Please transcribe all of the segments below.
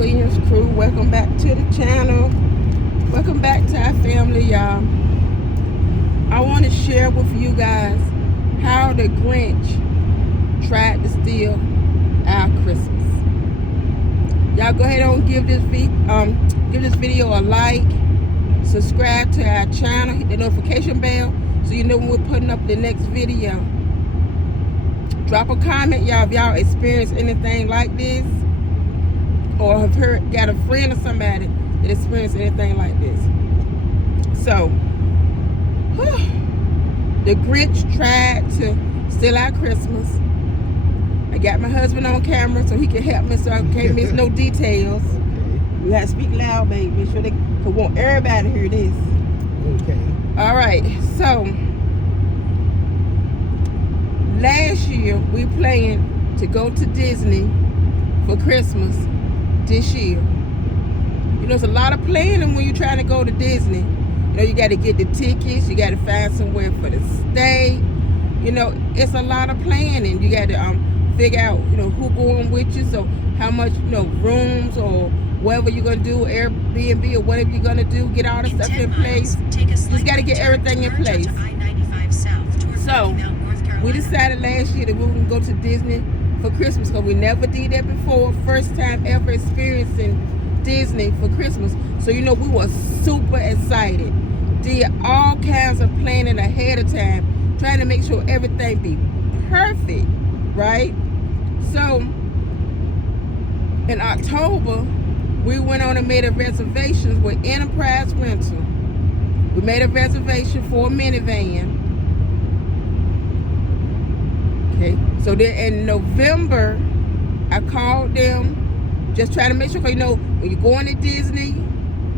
Williams crew. Welcome back to the channel. Welcome back to our family, y'all. I want to share with you guys how the Grinch tried to steal our Christmas. Y'all go ahead and give this video a like, subscribe to our channel, hit the notification bell so you know when we're putting up the next video. Drop a comment, y'all, if y'all experience anything like this, or have got a friend or somebody that experienced anything like this. So, the Grinch tried to steal our Christmas. I got my husband on camera so he can help me, so I can't miss no details. Okay. You have to speak loud, baby. Make sure they want everybody to hear this. Okay. All right. So last year we planned to go to Disney for Christmas. This year, you know, it's a lot of planning when you're trying to go to Disney. You know, you got to get the tickets, you got to find somewhere for the stay. You know, it's a lot of planning. You got to figure out, you know, who going with you, so how much, you know, rooms or whatever you're gonna do, Airbnb or whatever you're gonna do, get all the stuff in place. Just got to get everything in place. So we decided last year that we were gonna go to Disney for Christmas, because we never did that before. First time ever experiencing Disney for Christmas. So, you know, we were super excited. Did all kinds of planning ahead of time, trying to make sure everything be perfect, right? So in October, we went on and made a reservation with Enterprise Rental. We made a reservation for a minivan. Okay, so then in November, I called them, just trying to make sure, because, you know, when you're going to Disney,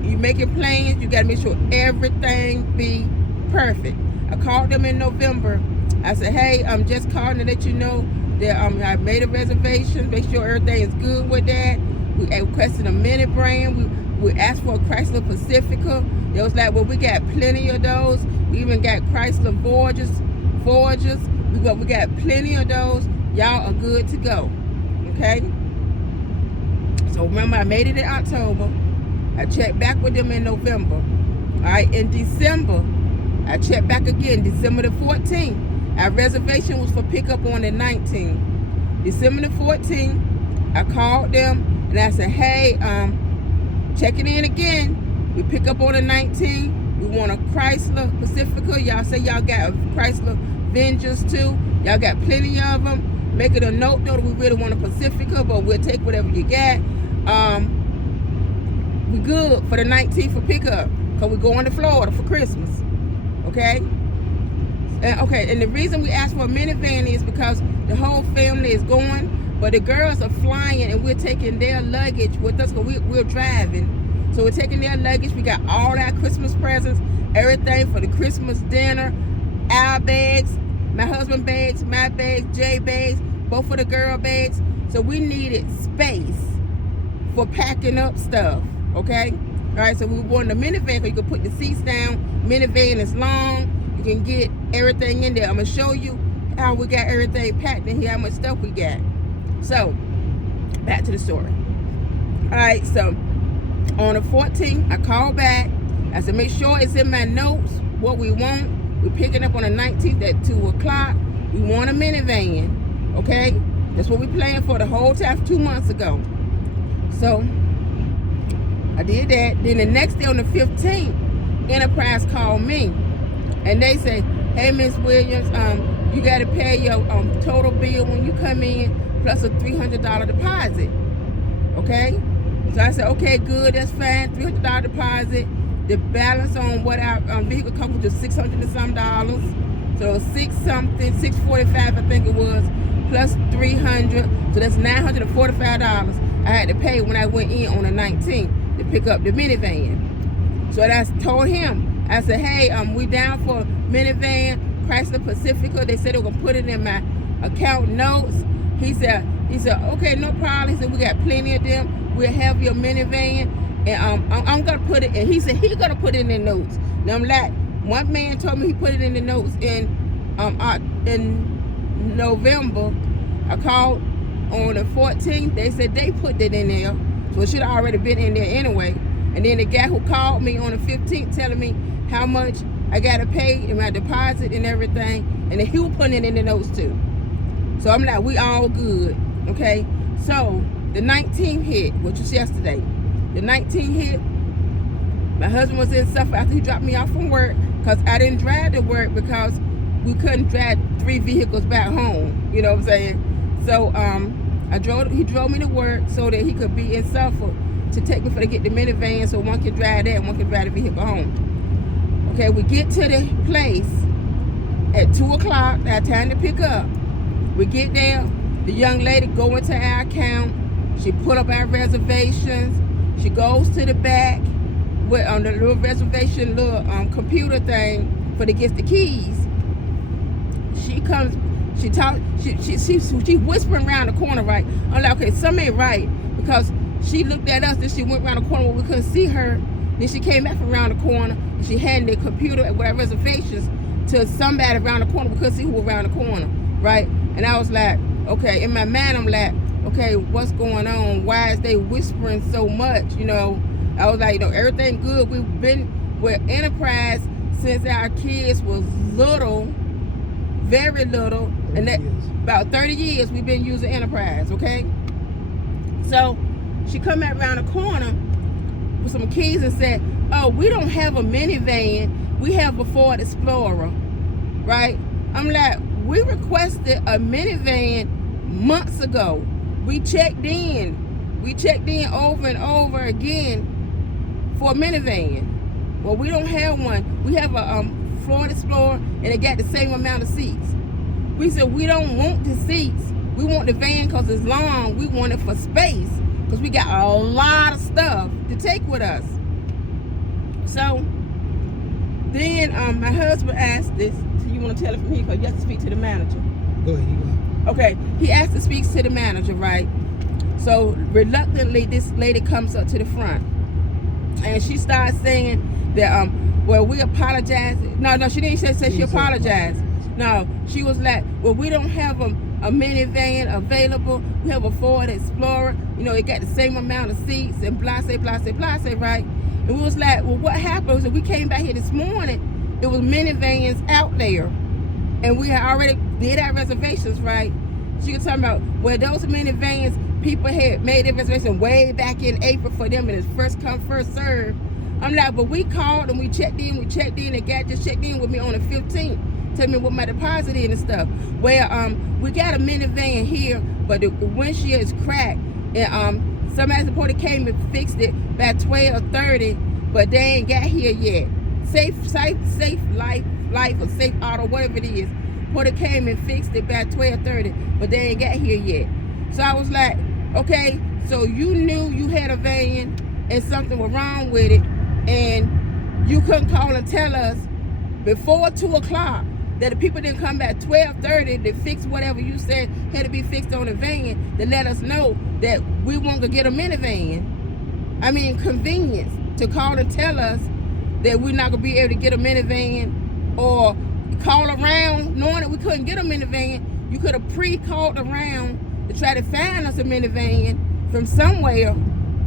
you making plans, you got to make sure everything be perfect. I called them in November. I said, hey, I'm just calling to let you know that I made a reservation, make sure everything is good with that. We requested a mini brand. We asked for a Chrysler Pacifica. It was like, well, we got plenty of those. We even got Chrysler Voyagers. We got plenty of those. Y'all are good to go. Okay? So remember, I made it in October. I checked back with them in November. All right, in December, I checked back again, December the 14th. Our reservation was for pickup on the 19th. December the 14th, I called them and I said, hey, checking in again. We pick up on the 19th. We want a Chrysler Pacifica. Y'all say y'all got a Chrysler Vengers too. Y'all got plenty of them. Make it a note though that we really want a Pacifica, but we'll take whatever you got. We good for the 19th for pickup, because we're going to Florida for Christmas. Okay? And the reason we asked for a minivan is because the whole family is going, but the girls are flying and we're taking their luggage with us, because we're driving. So we're taking their luggage. We got all our Christmas presents, everything for the Christmas dinner, our bags, my husband's bags, my bags, Jay's bags, both of the girl bags. So we needed space for packing up stuff, okay? All right, so we wanted a minivan so you can put the seats down. Minivan is long. You can get everything in there. I'm going to show you how we got everything packed in here, how much stuff we got. So, back to the story. All right, so on the 14th, I called back. I said, make sure it's in my notes what we want. We're picking up on the 19th at 2 o'clock. We want a minivan, okay? That's what we planned for the whole time 2 months ago. So, I did that. Then the next day on the 15th, Enterprise called me. And they say, hey, Miss Williams, you got to pay your total bill when you come in, plus a $300 deposit, okay? So I said, okay, good, that's fine, $300 deposit. The balance on what our vehicle covered was $600 and some dollars. So $645 I think it was, plus $300. So that's $945 I had to pay when I went in on the 19th to pick up the minivan. So I told him, I said, hey, we down for minivan, Chrysler Pacifica. They said they were gonna put it in my account notes. He said, okay, no problem. He said, we got plenty of them. We'll have your minivan. And I'm gonna put it in. He said he's gonna put it in the notes. Now I'm like, one man told me he put it in the notes in November. I called on the 14th. They said they put it in there. So it should have already been in there anyway. And then the guy who called me on the 15th telling me how much I got to pay and my deposit and everything. And then he was putting it in the notes too. So I'm like, we all good, okay? So the 19th hit, which was yesterday. The 19th hit, my husband was in Suffolk after he dropped me off from work because I didn't drive to work because we couldn't drive 3 vehicles back home. You know what I'm saying? So he drove me to work so that he could be in Suffolk to take me to get the minivan so one can drive there and one can drive the vehicle home. Okay, we get to the place at 2 o'clock, our time to pick up. We get there, the young lady go into our account, she put up our reservations, she goes to the back with on the little reservation little computer thing for to get the keys. She comes, she whispering around the corner, right? I'm like, okay, something ain't right, because she looked at us, then she went around the corner where we couldn't see her. Then she came back from around the corner and she handed the computer with our reservations to somebody around the corner. We couldn't see who was around the corner, right? And I was like, okay, in my mind I'm like, okay, what's going on? Why is they whispering so much? You know, I was like, you know, everything good. We've been with Enterprise since our kids was little, very little, and that about 30 years we've been using Enterprise, okay? So she come back around the corner with some keys and said, oh, we don't have a minivan, we have a Ford Explorer, right? I'm like, we requested a minivan months ago. We checked in over and over again for a minivan. Well, we don't have one. We have a Ford Explorer and it got the same amount of seats. We said, we don't want the seats. We want the van because it's long. We want it for space because we got a lot of stuff to take with us. So then my husband asked this. So you want to tell it from here because you have to speak to the manager. Go ahead, you go. Okay, he asked to speak to the manager, right? So reluctantly, this lady comes up to the front and she starts saying that, well, we apologize. No, she didn't say she apologized. No, she was like, well, we don't have a minivan available. We have a Ford Explorer. You know, it got the same amount of seats and blase, right? And we was like, well, what happened was that we came back here this morning. It was minivans out there. And we had already did our reservations, right? She was talking about, well, those minivans, people had made their reservation way back in April for them, and it's first come, first serve. I'm like, but we called and we checked in, and God just checked in with me on the 15th, tell me what my deposit is and stuff. Well, we got a minivan here, but the windshield is cracked, and somebody supposed to came and fixed it by 12:30, but they ain't got here yet. Safe life or Safe Auto, whatever it is, supposed to came and fixed it by 12:30, but they ain't got here yet. So I was like, okay, so you knew you had a van and something was wrong with it, and you couldn't call and tell us before 2 o'clock that the people didn't come back 12:30 to fix whatever you said had to be fixed on the van, to let us know that we weren't gonna get a minivan. I mean, convenience to call and tell us that we're not gonna be able to get a minivan, or call around knowing that we couldn't get a minivan. You could have pre-called around to try to find us a minivan from somewhere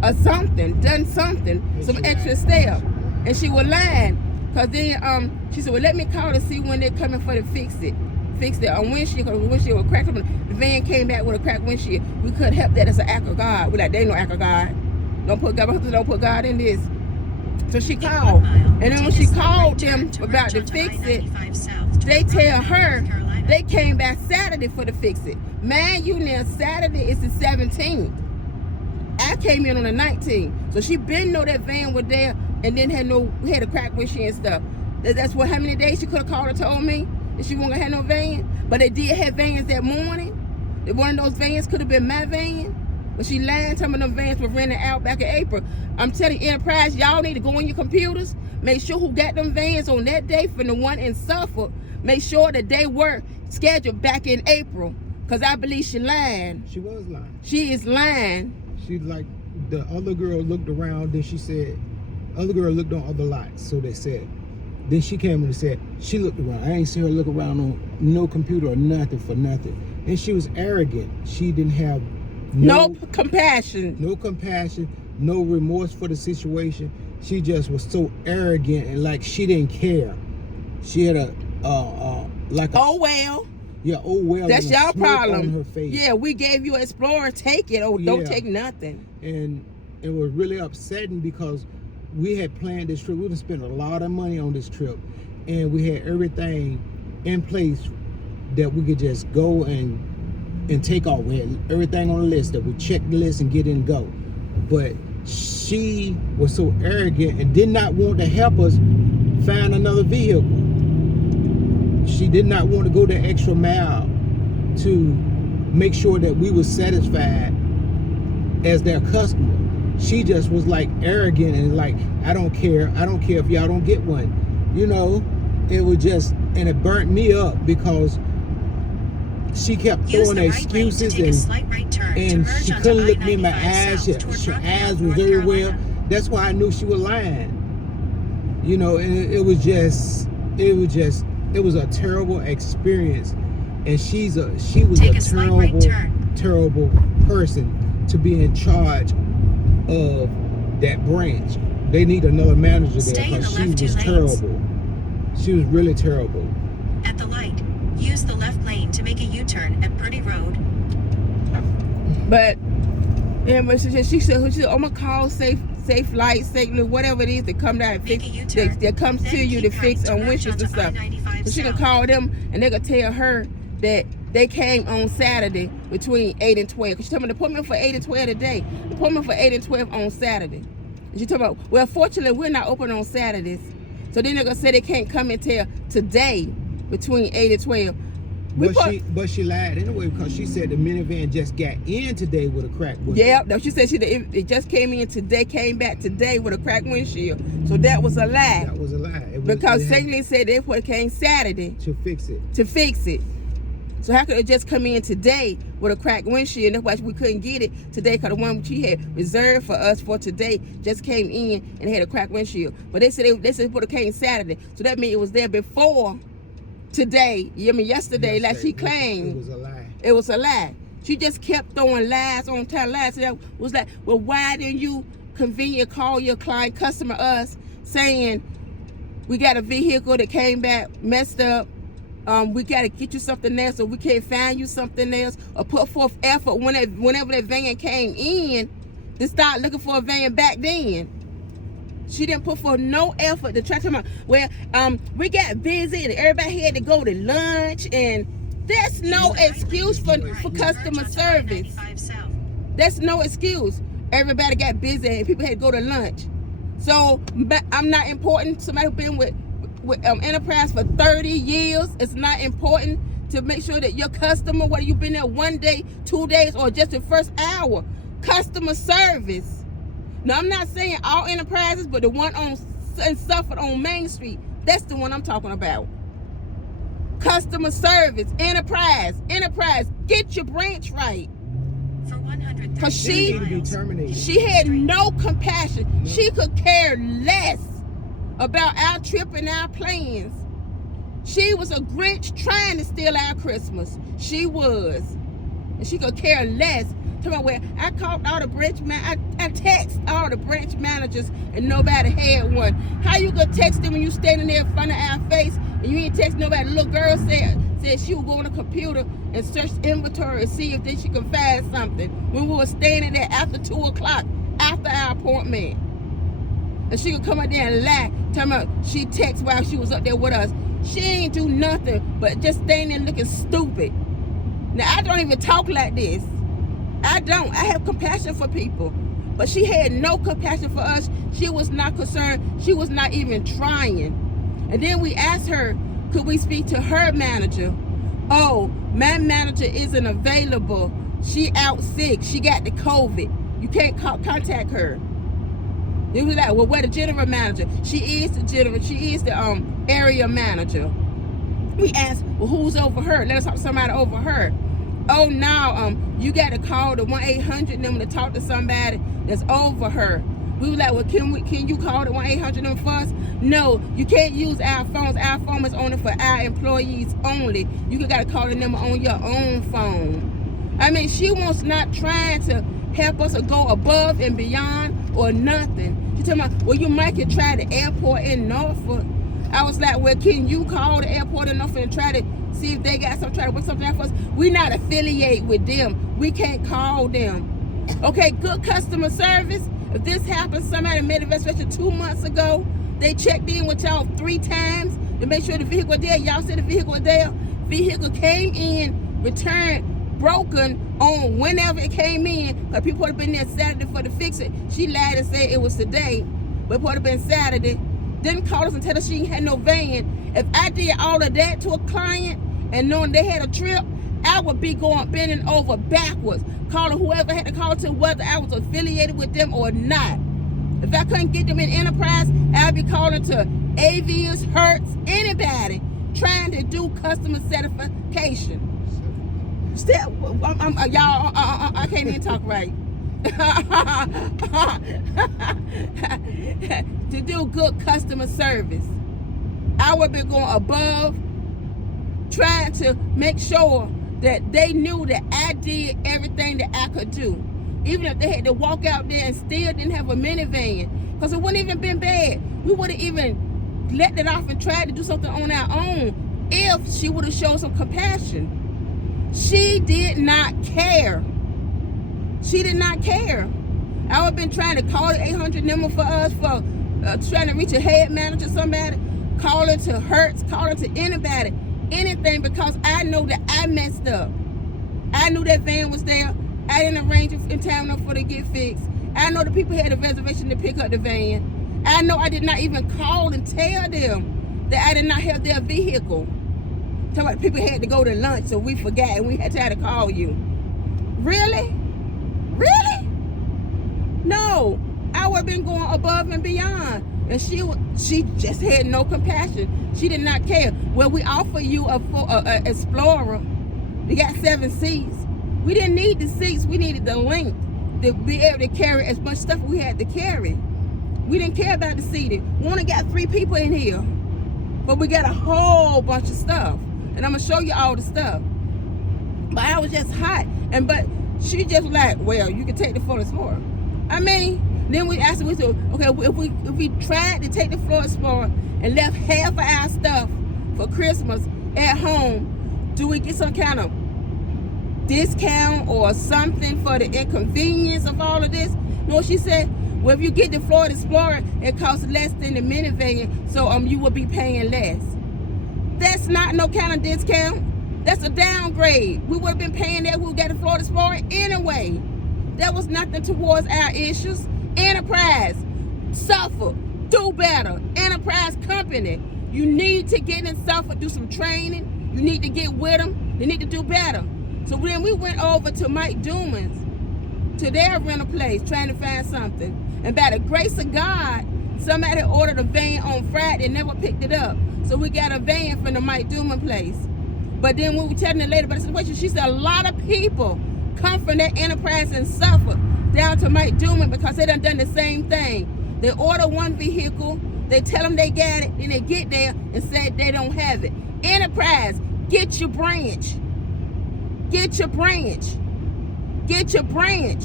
or something, done something, some extra step. And she was lying, because then she said, well, let me call to see when they're coming for to fix it on windshield, because the windshield was cracked. The van came back with a cracked windshield. We couldn't help that. It's an act of God. We're like, they ain't no act of God. Don't put God in this. So she called, and then when she called them about to fix it, they tell her they came back Saturday for to fix it. Man, you now Saturday is the 17th. I came in on the 19th, so she been know that van was there, and then had a cracked windshield and stuff. That's what, how many days she could have called and told me that she wasn't gonna have no van. But they did have vans that morning. One of those vans could have been my van. But she lied, some of them vans were rented out back in April. I'm telling you, Enterprise, y'all need to go on your computers, make sure who got them vans on that day from the one in Suffolk, make sure that they were scheduled back in April. Because I believe she lied. She was lying. She is lying. She, like, the other girl looked around, then she said, other girl looked on other lots, so they said. Then she came and said, she looked around. I ain't seen her look around on no computer or nothing for nothing. And she was arrogant. She didn't have No compassion. No compassion, no remorse for the situation. She just was so arrogant and like she didn't care. She had Oh well. Yeah, oh well. That's y'all problem. On her face. Yeah, we gave you Explorer, take it. Oh, don't take nothing. And it was really upsetting because we had planned this trip. We would spend a lot of money on this trip, and we had everything in place that we could just go and take off. We had everything on the list that we check the list and get in and go. But she was so arrogant and did not want to help us find another vehicle. She did not want to go the extra mile to make sure that we were satisfied as their customer. She just was like arrogant and like, I don't care if y'all don't get one. You know, it was just, and it burnt me up because she kept throwing excuses and she couldn't look me in my eyes. Her eyes was everywhere. That's why I knew she was lying. You know, and it was a terrible experience. And she was a terrible person to be in charge of that branch. They need another manager there because she was terrible. She was really terrible. At the light, use the left lane to make a U-turn at Purdy Road. But she said, I'm gonna call safe light, safe whatever it is that come down and fix. That comes to you to fix on windshields and stuff. So she can call them and they gonna tell her that they came on Saturday between 8 and 12. She told me the appointment for 8 and 12 today. The appointment for 8 and 12 on Saturday. And she told me, well, fortunately we're not open on Saturdays. So then they're gonna say they can't come until today between 8 and 12. But she lied anyway because she said the minivan just got in today with a cracked windshield. Yeah, no, she said it just came in today, came back today with a cracked windshield. So that was a lie. That was a lie. Because Satan said they came Saturday to fix it. So how could it just come in today with a cracked windshield? That's why we couldn't get it today because the one she had reserved for us for today just came in and had a cracked windshield. But they said it would have came Saturday. So that means it was there before today. Yesterday, like she claimed. It was a lie. It was a lie. She just kept throwing lies on top of lies. So that was like, well, why didn't you conveniently call your client, customer, us, saying we got a vehicle that came back messed up. We got to get you something else, or we can't find you something else, or put forth effort whenever that van came in to start looking for a van back then. She didn't put forth no effort to try to tell me, well, we got busy and everybody had to go to lunch, and that's no excuse for customer service. That's no excuse. Everybody got busy and people had to go to lunch. So I'm not important. Somebody who's been with Enterprise for 30 years, it's not important to make sure that your customer, whether you've been there 1 day, 2 days, or just the first hour, customer service. Now, I'm not saying all enterprises, but the one in Suffolk on Main Street, that's the one I'm talking about. Customer service, enterprise, get your branch right. Because she had no compassion. No. She could care less about our trip and our plans. She was a Grinch trying to steal our Christmas. She was. And she could care less. Where I called all the branch I text all the branch managers and nobody had one. How you gonna text them when you standing there in front of our face and you ain't text nobody? The little girl said she would go on the computer and search inventory and see if then she could find something when we were standing there after 2 o'clock after our appointment. And she could come up there and lie, tell me she text while she was up there with us. She ain't do nothing but just standing there looking stupid. Now I don't even talk like this. I don't. I have compassion for people. But she had no compassion for us. She was not concerned. She was not even trying. And then we asked her, could we speak to her manager? Oh, my manager isn't available. She out sick. She got the COVID. You can't contact her. They was like, well, where the general manager? She is the general. She is the area manager. We asked, well, who's over her? Let us talk to somebody over her. Oh, now you got to call the 1-800 number to talk to somebody that's over her. We were like, well, can you call the 1-800 number for us? No, you can't use our phones. Our phone is only for our employees only. You got to call the number on your own phone. I mean, she wants not trying to help us or go above and beyond or nothing. She told me, well, you might could try the airport in Norfolk. I was like, well, can you call the airport in Norfolk and try to see if they got try to work something out for us? We not affiliate with them. We can't call them. Okay, good customer service. If this happened, somebody made an investigation 2 months ago. They checked in with y'all 3 times to make sure the vehicle was there. Y'all said the vehicle was there. Vehicle came in, returned broken on whenever it came in. Because people would have been there Saturday for the fix it. She lied and said it was today, but it would have been Saturday. Didn't call us and tell us she ain't had no van. If I did all of that to a client and knowing they had a trip, I would be bending over backwards, calling whoever had to call to whether I was affiliated with them or not. If I couldn't get them in Enterprise, I'd be calling to Avias, Hertz, anybody trying to do customer certification. Still, y'all, I can't even talk right. To do good customer service, I would be going above, trying to make sure that they knew that I did everything that I could do. Even if they had to walk out there and still didn't have a minivan, because it wouldn't even been bad. We would have even let it off and tried to do something on our own if she would have shown some compassion. She did not care. She did not care. I would have been trying to call the 800 number for us for trying to reach a head manager, somebody, calling to Hertz, calling to anybody, anything, because I know that I messed up. I knew that van was there. I didn't arrange it in time enough for it to get fixed. I know the people had a reservation to pick up the van. I know I did not even call and tell them that I did not have their vehicle. Tell about people had to go to lunch, so we forgot and we had to call you. Really? Really? No, I would have been going above and beyond. And she just had no compassion. She did not care. Well, we offer you a Explorer. We got 7 seats. We didn't need the seats. We needed the length to be able to carry as much stuff we had to carry. We didn't care about the seating. We only got 3 people in here, but we got a whole bunch of stuff. And I'm gonna show you all the stuff. But I was just hot. But she just like, well, you can take the Florida Explorer. I mean, then we asked her, we said, okay, if we tried to take the Florida Explorer and left half of our stuff for Christmas at home, do we get some kind of discount or something for the inconvenience of all of this? No, she said, well, if you get the Florida Explorer, it costs less than the minivan, so you will be paying less. That's not no kind of discount. That's a downgrade. We would have been paying that. We got the Florida Explorer anyway. That was nothing towards our issues. Enterprise, Suffolk, do better. Enterprise company. You need to get in Suffolk, do some training. You need to get with them. They need to do better. So then we went over to Mike Duman's, to their rental place, trying to find something. And by the grace of God, somebody ordered a van on Friday and never picked it up. So we got a van from the Mike Duman place. But then when we were telling the lady about the situation, she said a lot of people come from that Enterprise in Suffolk down to Mike Duman because they done the same thing. They order one vehicle, they tell them they got it, then they get there and say they don't have it. Enterprise, get your branch. Get your branch. Get your branch.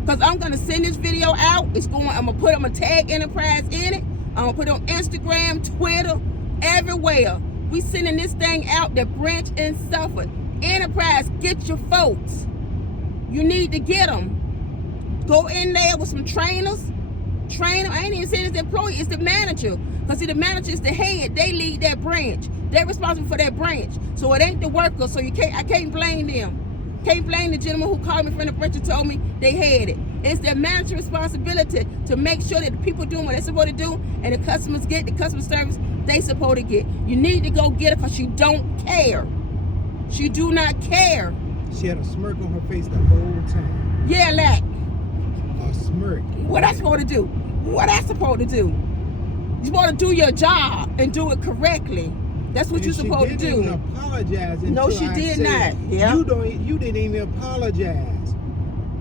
Because I'm going to send this video out. I'm going to tag Enterprise in it. I'm going to put it on Instagram, Twitter, everywhere. We sending this thing out, the branch in Suffolk. Enterprise, get your folks. You need to get them. Go in there with some trainers. Train them. I ain't even saying it's the employee, it's the manager. Because see, the manager is the head. They lead that branch. They're responsible for that branch. So it ain't the worker. So I can't blame them. Can't blame the gentleman who called me from the branch and told me they had it. It's their manager's responsibility to make sure that the people doing what they're supposed to do and the customers get the customer service they supposed to get. You need to go get it because she don't care. She do not care. She had a smirk on her face the whole time. Yeah, like. A smirk. What I supposed to do? What I supposed to do? You supposed to do your job and do it correctly. That's what you're supposed to do. She didn't even apologize. No, she did not. Yeah. You didn't even apologize.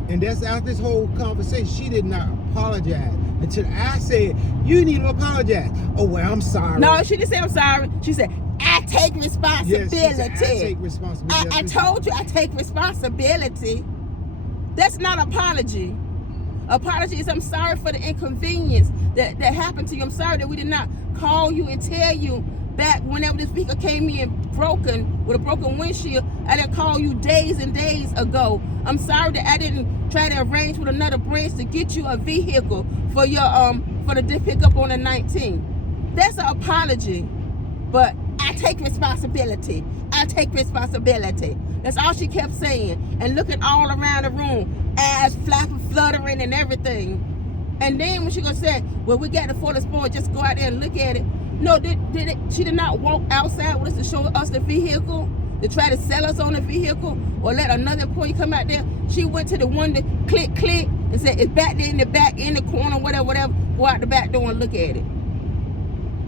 And that's after this whole conversation. She did not apologize until I said, you need to apologize. Oh, well, I'm sorry. No, she didn't say I'm sorry. She said, I I take responsibility. Yes, she said, I take responsibility. I told you I take responsibility. That's not apology. Apology is I'm sorry for the inconvenience that happened to you. I'm sorry that we did not call you and tell you back whenever this vehicle came in broken with a broken windshield. I didn't call you days and days ago. I'm sorry that I didn't try to arrange with another branch to get you a vehicle for your for the pickup on the 19th. That's an apology. But I take responsibility. I take responsibility. That's all she kept saying. And looking all around the room, eyes flapping, fluttering, and everything. And then when she gonna say, well, we got the full display, just go out there and look at it. No, she did not walk outside with us to show us the vehicle, to try to sell us on the vehicle, or let another employee come out there. She went to the one that click, and said, it's back there in the back, in the corner, whatever, go out the back door and look at it.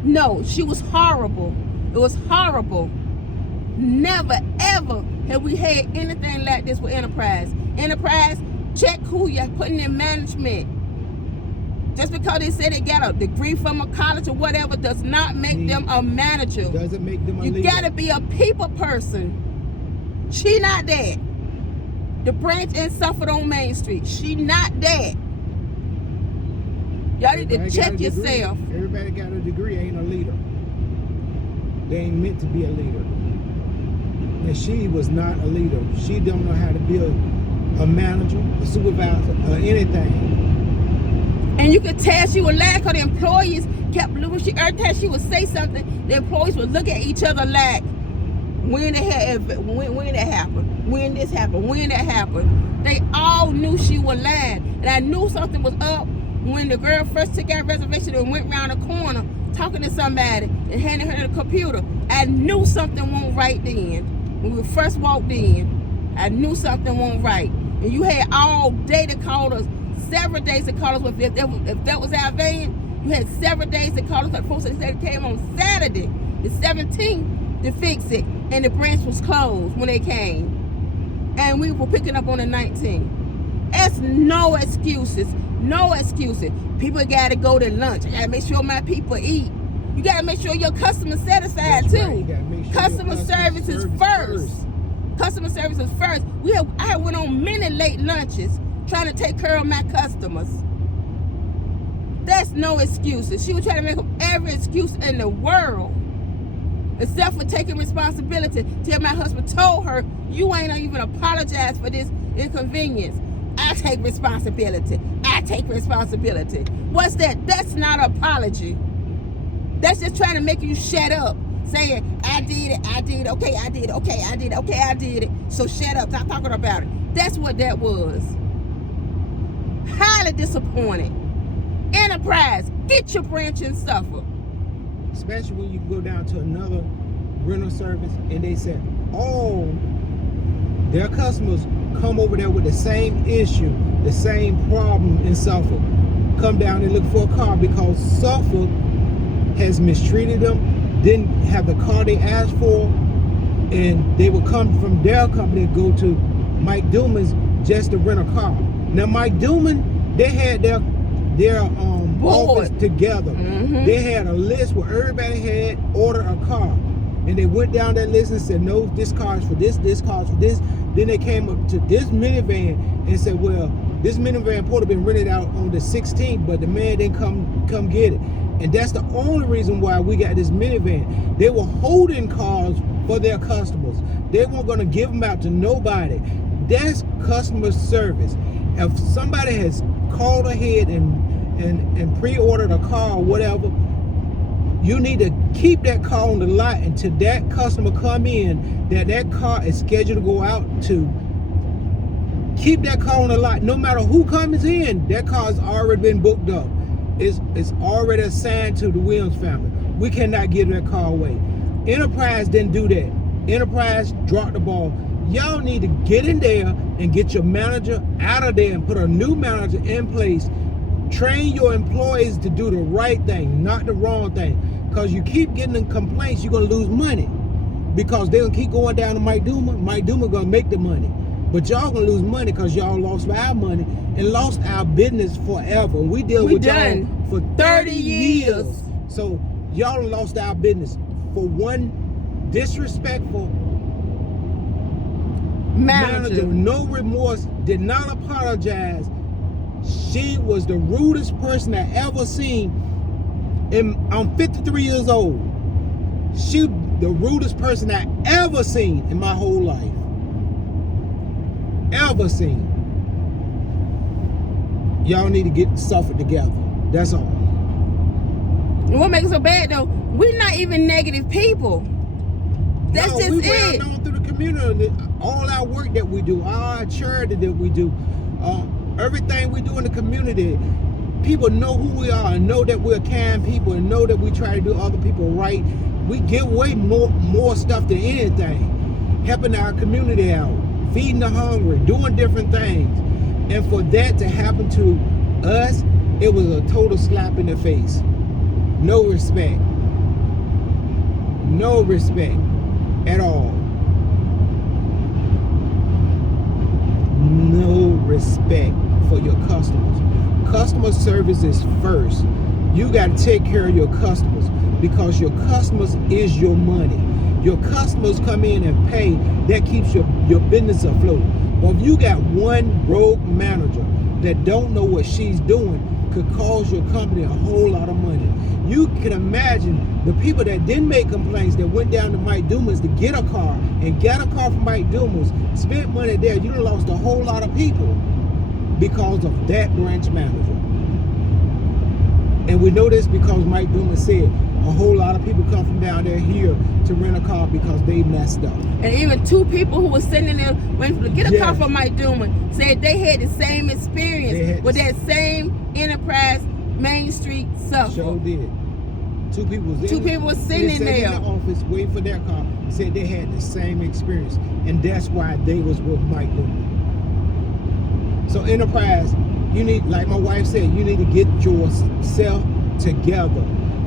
No, she was horrible. It was horrible. Never, ever have we had anything like this with Enterprise. Enterprise, check who you're putting in management. Just because they say they got a degree from a college or whatever does not make them a manager. Doesn't make them a leader. You gotta be a people person. She not that. The branch in Suffolk on Main Street, she not that. Y'all need to check yourself. Everybody got a degree, ain't a leader. They ain't meant to be a leader. And she was not a leader. She don't know how to be a manager, a supervisor, or anything. And you could tell she was lying because the employees kept looking. Every time she would say something, the employees would look at each other like, when it happened, when this happened, when that happened. They all knew she was lying. And I knew something was up when the girl first took our reservation and went around the corner talking to somebody and handed her the computer. I knew something wasn't right then. When we first walked in, I knew something wasn't right. And you had all day to call us, several days to call us. If that was our van, you had several days to call us. The folks said it came on Saturday, the 17th, to fix it. And the branch was closed when they came. And we were picking up on the 19th. That's no excuses. No excuses. People got to go to lunch. I got to make sure my people eat. You got to make sure your customer's satisfied. That's too. Right. Sure customer service is first. Customer service is first. I went on many late lunches trying to take care of my customers. That's no excuses. She was trying to make up every excuse in the world, except for taking responsibility. Till my husband told her, you ain't even apologize for this inconvenience. I take responsibility. I take responsibility. What's that? That's not an apology. That's just trying to make you shut up. Saying, I did it, okay, I did it, okay, I did it, okay, I did it. So shut up, stop talking about it. That's what that was. Highly disappointed. Enterprise, get your branch in Suffolk. Especially when you go down to another rental service and they say, oh, their customers come over there with the same issue, the same problem in Suffolk. Come down and look for a car because Suffolk has mistreated them, didn't have the car they asked for, and they would come from their company and go to Mike Duman's just to rent a car. Now Mike Duman, they had their office together. Mm-hmm. They had a list where everybody had ordered a car, and they went down that list and said, no, this car is for this car is for this. Then they came up to this minivan and said, well, this minivan supposed to been rented out on the 16th, but the man didn't come get it. And that's the only reason why we got this minivan. They were holding cars for their customers. They weren't going to give them out to nobody. That's customer service. If somebody has called ahead and pre-ordered a car or whatever, you need to keep that car on the lot until that customer come in that car is scheduled to go out to. Keep that car on the lot. No matter who comes in, that car has already been booked up. It's already assigned to the Williams family. We cannot give that car away. Enterprise didn't do that. Enterprise dropped the ball. Y'all need to get in there and get your manager out of there and put a new manager in place. Train your employees to do the right thing, not the wrong thing. Because you keep getting the complaints, you're going to lose money. Because they're going to keep going down to Mike Duma. Mike Duma going to make the money. But y'all going to lose money because y'all lost our money and lost our business forever. We deal with y'all for 30 years. So y'all lost our business for one disrespectful Manager. no remorse, did not apologize. She was the rudest person I ever seen. And I'm 53 years old. She the rudest person I ever seen in my whole life. Ever seen. Y'all need to get Suffolk together. That's all. And what makes it so bad though, we're not even negative people. That's No, just we it. well known through the community. All our work that we do, all our charity that we do, everything we do in the community, people know who we are and know that we're kind people and know that we try to do other people right. We give away more stuff than anything. Helping our community out, feeding the hungry, doing different things. And for that to happen to us, it was a total slap in the face. No respect. No respect at all. No respect for your customers. Customer service is first. You got to take care of your customers because your customers is your money. Your customers come in and pay. That keeps your business afloat. But if you got one rogue manager that don't know what she's doing, could cost your company a whole lot of money. You can imagine the people that didn't make complaints that went down to Mike Dumas to get a car and got a car from Mike Dumas, spent money there. You done lost a whole lot of people because of that branch manager. And we know this because Mike Dumas said a whole lot of people come from down there here to rent a car because they messed up. And even two people who were sitting in there waiting to get a car Yes. from Mike Dumas said they had the same experience with that same Enterprise Main Street Suffolk. Sure did. Two people was sitting in there in the office waiting for their car. Said they had the same experience, and that's why they was with Mike Dumas. So Enterprise, you need, like my wife said, you need to get yourself together.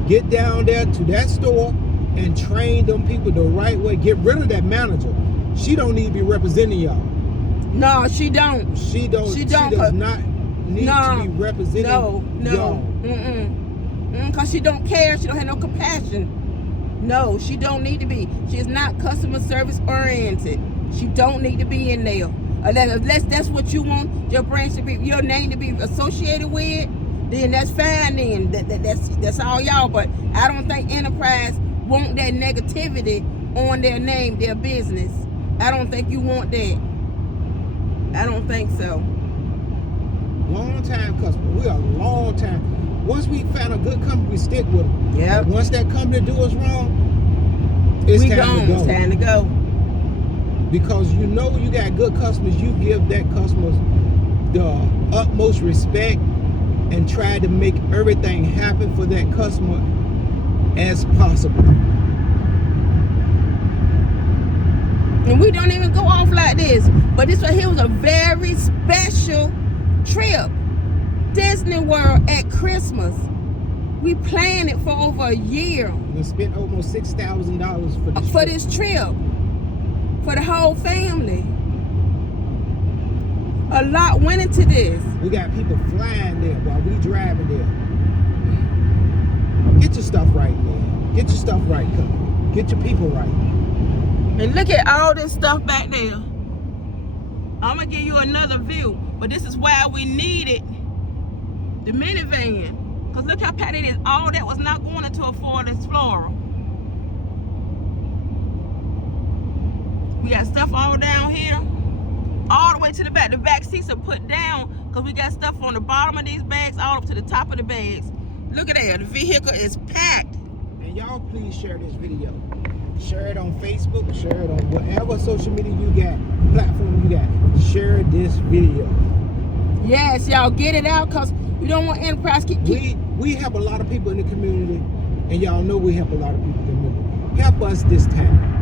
Get down there to that store and train them people the right way. Get rid of that manager. She don't need to be representing y'all. No, she don't. She does not need to be representing y'all. Because she don't care. She don't have no compassion. No, she don't need to be. She is not customer service oriented. She don't need to be in there. Unless that's what you want your branch to be, your name to be associated with, then that's fine. Then that's all y'all. But I don't think Enterprise want that negativity on their name, their business. I don't think you want that. I don't think so. Long time customer. We are long time. Once we found a good company, we stick with them. Yeah. Once that company do us wrong, it's time to go. It's time to go. Because you know you got good customers, you give that customers the utmost respect and try to make everything happen for that customer as possible. And we don't even go off like this. But this right here was a very special trip. Disney World at Christmas. We planned it for over a year. We spent almost $6,000 for this trip. For the whole family. A lot went into this. We got people flying there while we driving there. Get your stuff right, man. Get your stuff right, company. Get your people right. And look at all this stuff back there. I'm going to give you another view. But this is why we needed the minivan. Because look how packed it is. All that was not going into a Ford Explorer. We got stuff all down here. All the way to the back. The back seats are put down because we got stuff on the bottom of these bags all up to the top of the bags. Look at that. The vehicle is packed. And y'all please share this video. Share it on Facebook. Share it on whatever social media you got, platform you got. Share this video. Yes, y'all get it out because we don't want Enterprise keep. We help a lot of people in the community, and y'all know we help a lot of people in the community. Help us this time.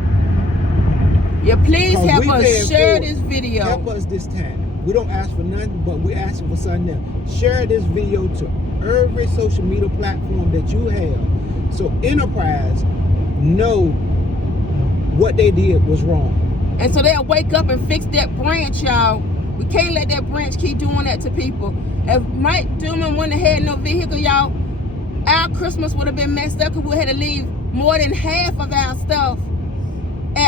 Yeah, please help us share this video. Help us this time. We don't ask for nothing, but we're asking for something else. Share this video to every social media platform that you have, so Enterprise know what they did was wrong. And so they'll wake up and fix that branch, y'all. We can't let that branch keep doing that to people. If Mike Dumas wouldn't have had no vehicle, y'all, our Christmas would have been messed up because we had to leave more than half of our stuff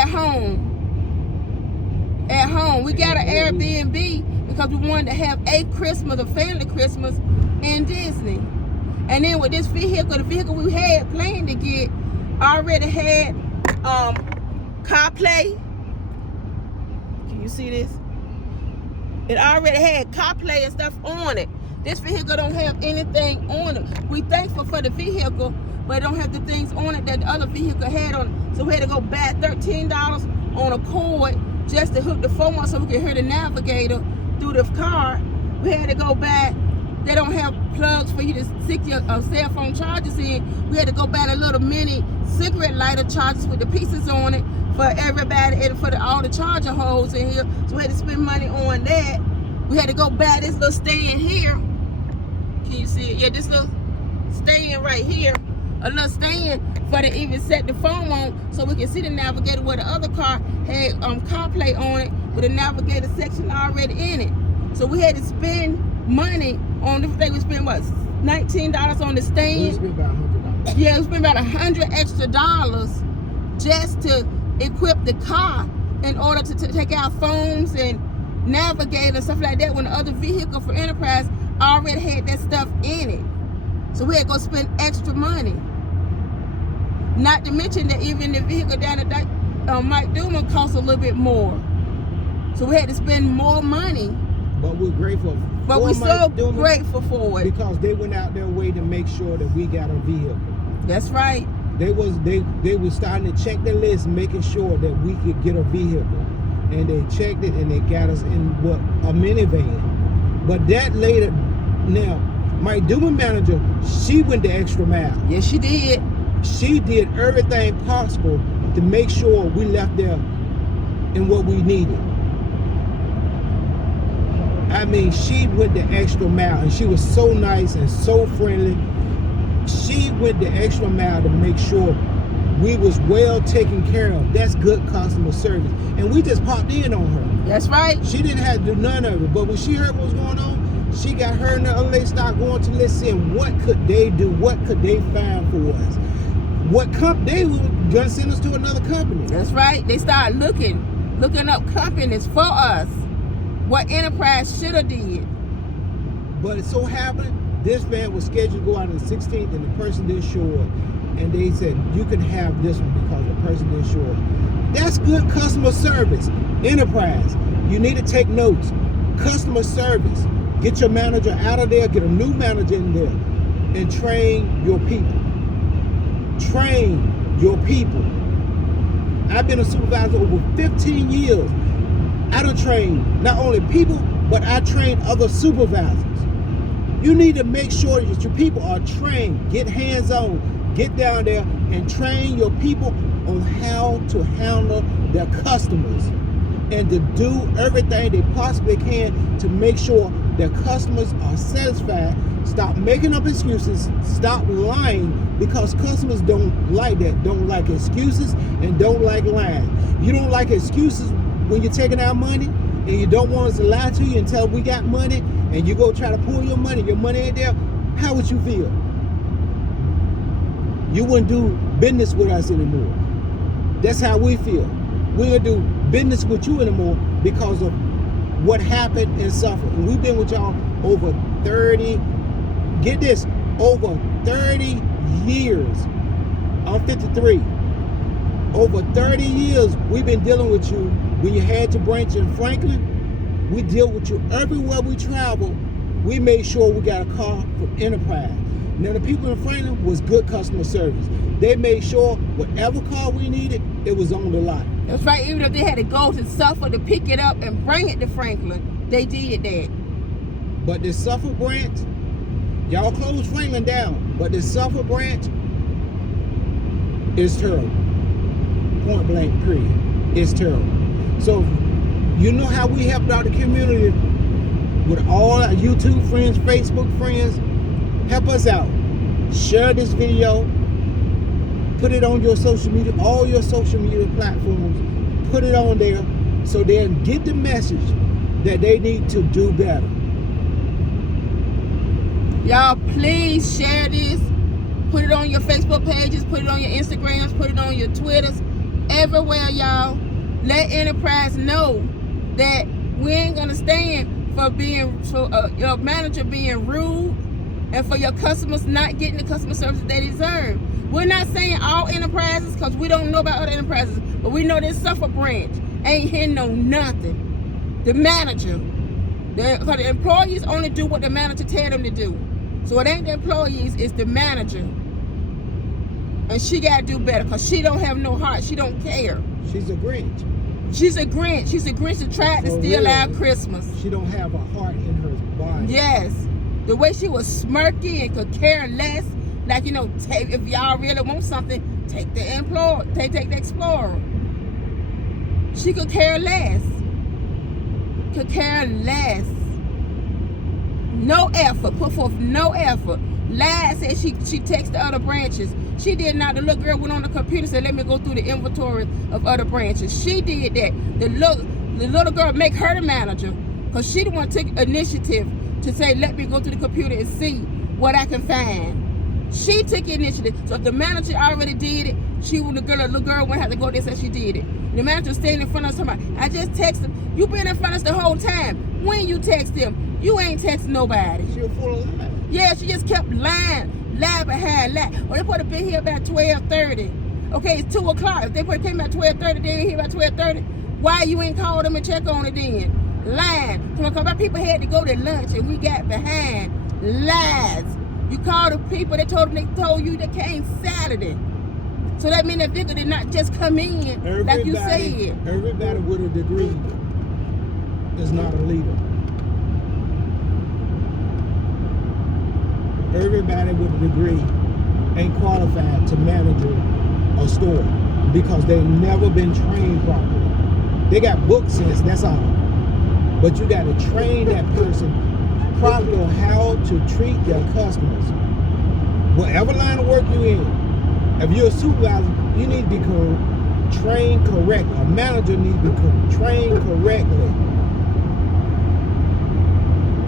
at home. At home. We got an Airbnb because we wanted to have a Christmas, a family Christmas in Disney. And then with this vehicle, the vehicle we had planned to get already had CarPlay. Can you see this? It already had CarPlay and stuff on it. This vehicle don't have anything on it. We thankful for the vehicle, but it don't have the things on it that the other vehicle had on it. So we had to go back $13 on a cord just to hook the phone on so we could hear the navigator through the car. We had to go back. They don't have plugs for you to stick your cell phone chargers in. We had to go buy a little mini cigarette lighter chargers with the pieces on it for everybody and for all the charger holes in here. So we had to spend money on that. We had to go buy this little stand here. Can you see it? Yeah, this little stand right here. A little stand for to even set the phone on so we can see the navigator where the other car had CarPlay on it with a navigator section already in it. So we had to spend money on this thing. We spent what, $19 on the stand? We spent about $100. Yeah, we spent about $100 extra just to equip the car in order to take out phones and navigate and stuff like that when the other vehicle for Enterprise already had that stuff in it. So we had to go spend extra money. Not to mention that even the vehicle down at Mike Duman cost a little bit more. So we had to spend more money. But we're grateful. But we're so grateful for it. Because they went out their way to make sure that we got a vehicle. That's right. They were starting to check the list, making sure that we could get a vehicle. And they checked it and they got us in a minivan. But that later, now, my Duman manager, she went the extra mile. Yes, she did. She did everything possible to make sure we left there in what we needed. I mean, she went the extra mile, and she was so nice and so friendly. She went the extra mile to make sure we was well taken care of. That's good customer service. And we just popped in on her. That's right. She didn't have to do none of it. But when she heard what was going on, she got her and the other lady started going to listen. What could they do? What could they find for us? They were gonna send us to another company. That's right. They started looking up companies for us. What Enterprise should have did. But it so happened, this van was scheduled to go out on the 16th, and the person didn't show up. And they said, you can have this one because the person didn't show up. That's good customer service. Enterprise, you need to take notes. Customer service. Get your manager out of there, get a new manager in there, and train your people. Train your people. I've been a supervisor over 15 years. I done trained not only people, but I train other supervisors. You need to make sure that your people are trained. Get hands-on. Get down there and train your people on how to handle their customers and to do everything they possibly can to make sure their customers are satisfied. Stop making up excuses. Stop lying, because customers don't like that. Don't like excuses and don't like lying. You don't like excuses when you're taking our money and you don't want us to lie to you and tell we got money, and you go try to pull your money ain't there. How would you feel? You wouldn't do business with us anymore. That's how we feel. We're gonna do business with you anymore because of what happened in Suffolk. And we've been with y'all over 30, get this, over 30 years. I'm 53. Over 30 years we've been dealing with you. When you had your branch in Franklin, we deal with you everywhere we travel. We made sure we got a car from Enterprise. Now the people in Franklin was good customer service. They made sure whatever car we needed, it was on the lot. That's right. Even if they had to go to Suffolk to pick it up and bring it to Franklin, they did that. But the Suffolk branch, y'all closed Franklin down, but the Suffolk branch is terrible. Point blank, period. It's terrible. So, you know how we helped out the community with all our YouTube friends, Facebook friends? Help us out. Share this video. Put it on your social media, all your social media platforms. Put it on there so they'll get the message that they need to do better. Y'all, please share this. Put it on your Facebook pages. Put it on your Instagrams. Put it on your Twitters. everywhere, y'all. Let enterprise know that we ain't gonna stand for your manager being rude and for your customers not getting the customer service they deserve. We're not saying all enterprises because we don't know about other enterprises, but we know this Suffolk branch ain't hitting no nothing. The manager, because the employees only do what the manager tell them to do. So it ain't the employees, it's the manager. And she gotta do better because she don't have no heart. She don't care. She's a Grinch. She's a Grinch. She's a Grinch that tried to steal our Christmas. She don't have a heart in her body. Yes. The way she was smirky and could care less. Like, you know, if y'all really want something, take the Explorer. She could care less. Could care less. No effort. Put forth no effort. Lied, said she texted the other branches. She did not. The little girl went on the computer and said, let me go through the inventory of other branches. She did that. The little girl make her the manager because she the one took initiative to say, let me go through the computer and see what I can find. She took initiative. So if the manager already did it, the little girl wouldn't have to go there and say she did it. The manager standing in front of us talking about, I just texted him. You been in front of us the whole time. When you text him, you ain't text nobody. She was full of lies. Yeah, she just kept lying. Lie behind lie. Oh, they supposed to be here about 12:30. Okay, it's 2 o'clock. If they came about 12:30, they ain't here about 12:30. Why you ain't called them and check on it then? Lying. Because my people had to go to lunch and we got behind. Lies. You called the people, they told you they came Saturday. So that means that Victor did not just come in like you said. Everybody with a degree is not a leader. Everybody with a degree ain't qualified to manage a store because they've never been trained properly. They got book sense, that's all. But you got to train that person properly on how to treat their customers. Whatever line of work you're in, if you're a supervisor, you need to be trained correctly. A manager needs to be trained correctly.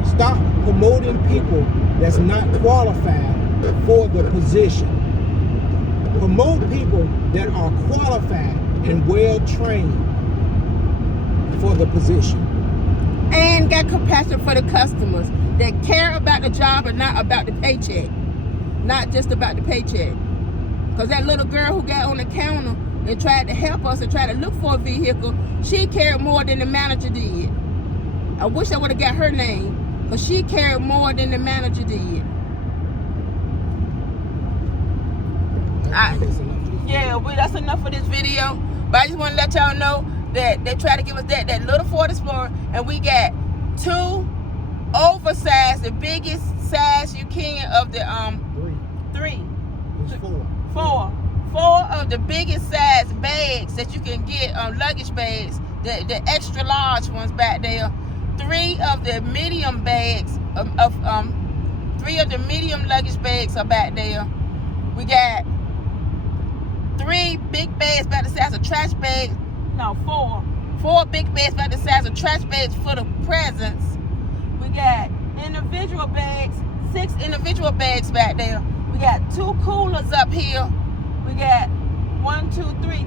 Stop promoting people that's not qualified for the position. Promote people that are qualified and well trained for the position. And got compassion for the customers that care about the job and not about the paycheck. Not just about the paycheck. Because that little girl who got on the counter and tried to help us and tried to look for a vehicle, she cared more than the manager did. I wish I would have got her name. But she cared more than the manager did. That's enough for this video. But I just want to let y'all know that they try to give us that little Ford Explorer, and we got 2 oversized, the biggest size you can of the 3. It's 4. 4 of the biggest size bags that you can get, luggage bags, the extra large ones back there. 3 of the medium bags 3 of the medium luggage bags are back there. We got 3 big bags about the size of trash bags. No, 4 big bags about the size of trash bags for the presents. We got individual bags, 6 individual bags back there. We got 2 coolers up here. We got 1, 2, 3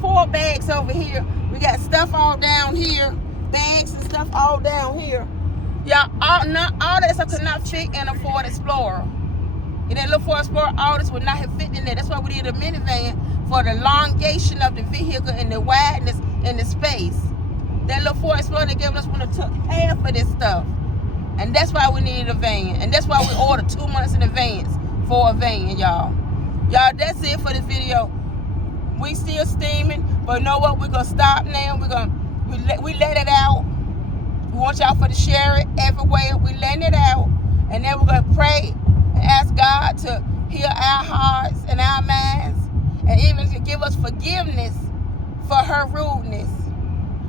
4 bags over here. We got stuff all down here. Bags and stuff all down here. Y'all, all that stuff could not fit in a Ford Explorer. In that little Ford Explorer, all this would not have fit in there. That's why we did a minivan for the elongation of the vehicle and the wideness and the space. That little Ford Explorer they gave us when it took half of this stuff. And that's why we needed a van. And that's why we ordered 2 months in advance for a van, y'all. Y'all, that's it for this video. We still steaming, but you know what? We're gonna stop now. We let it out. We want y'all to share it everywhere. We letting it out. And then we're going to pray and ask God to heal our hearts and our minds. And even to give us forgiveness for her rudeness.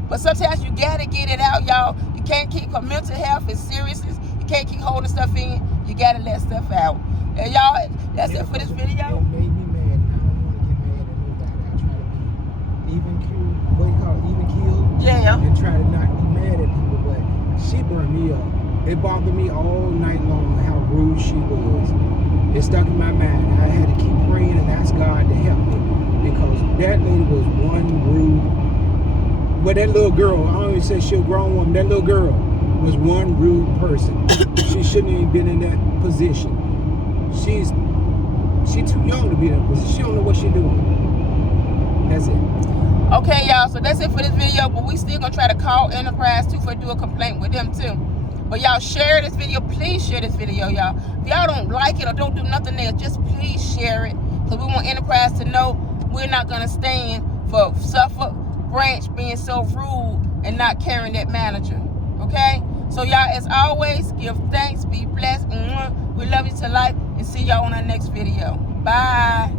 But sometimes you got to get it out, y'all. You can't keep, because mental health is seriousness. You can't keep holding stuff in. You got to let stuff out. And y'all, that's it for this video. It made me mad. I don't want to get mad at nobody. I try to be even keeled. What do you call it? Even keeled? Yeah. And try to not be mad at people, but she burned me up. It bothered me all night long how rude she was. It stuck in my mind. I had to keep praying and ask God to help me because that lady was But that little girl, I always say she a grown woman. That little girl was one rude person. She shouldn't even been in that position. She's too young to be in that position. She don't know what she's doing. That's it. Okay, y'all, so that's it for this video, but we still gonna try to call Enterprise too for do a complaint with them too. But y'all share this video. Please share this video, y'all. If y'all don't like it or don't do nothing else, just please share it, because we want Enterprise to know we're not gonna stand for Suffolk branch being so rude and not carrying that manager. Okay? So y'all, as always, give thanks, be blessed. We love you to life, and see y'all on our next video. Bye.